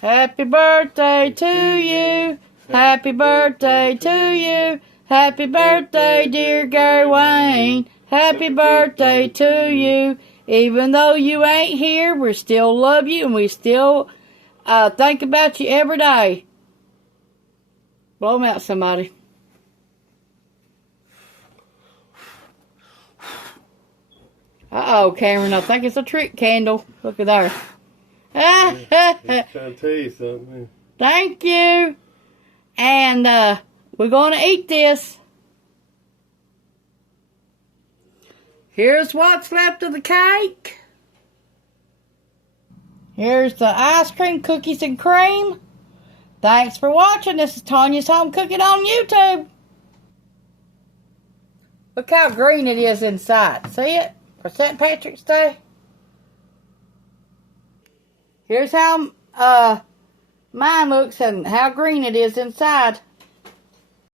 Happy birthday to you. Happy birthday to you. Happy birthday, dear Gary Wayne. Happy birthday to you. Even though you ain't here, we still love you and we still think about you every day. Blow them out, somebody. Uh-oh, Cameron, I think it's a trick candle. Look at there. I'm trying to tell you something. Thank you. And we're going to eat this. Here's what's left of the cake. Here's the ice cream, cookies, and cream. Thanks for watching. This is Tanya's Home Cooking on YouTube. Look how green it is inside. See it? For St. Patrick's Day. Here's how mine looks and how green it is inside.